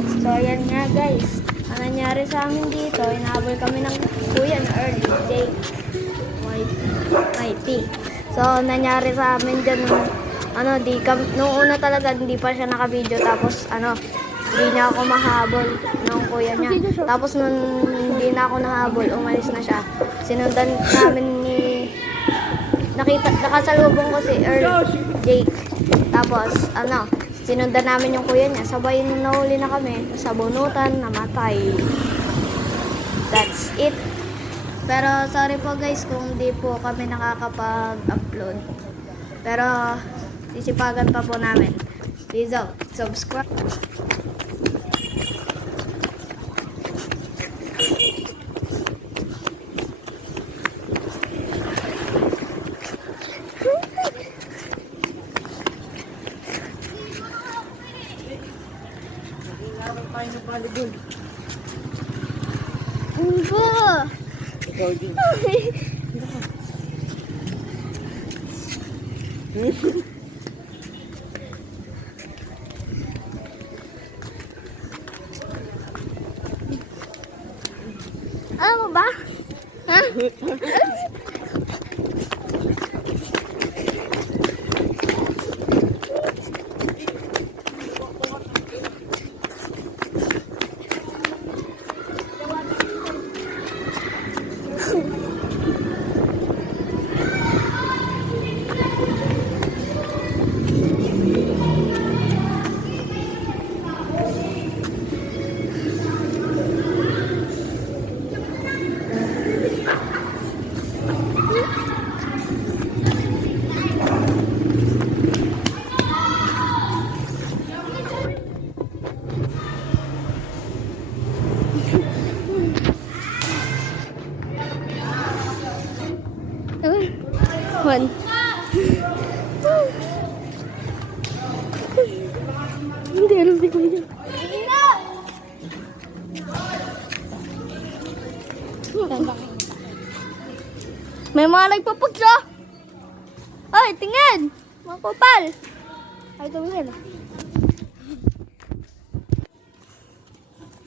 So, ayan nga guys. Ang nangyari sa amin dito, inahabol kami ng kuya na early day. Mighty. So, nangyari sa amin dyan, nung una talaga, hindi pa siya naka-video. Tapos, hindi niya ako mahabol ng kuya niya. Tapos, nung hindi na ako nahabol, umalis na siya. Sinundan namin nakasalubong ko si Jake. Tapos, sinundan namin yung kuya niya. Sabay nung nahuli na kami, sa bunutan, namatay. That's it. Pero, sorry po guys kung di po kami nakakapag-upload. Pero, sisipagan pa po namin. Please subscribe. Umbo! Ikaw din. Ano ba? Ha? One. Hindi, alam ko dyan. May mga nagpapagsa. Ay, tingin! Mga kupal. Ay, tumingin.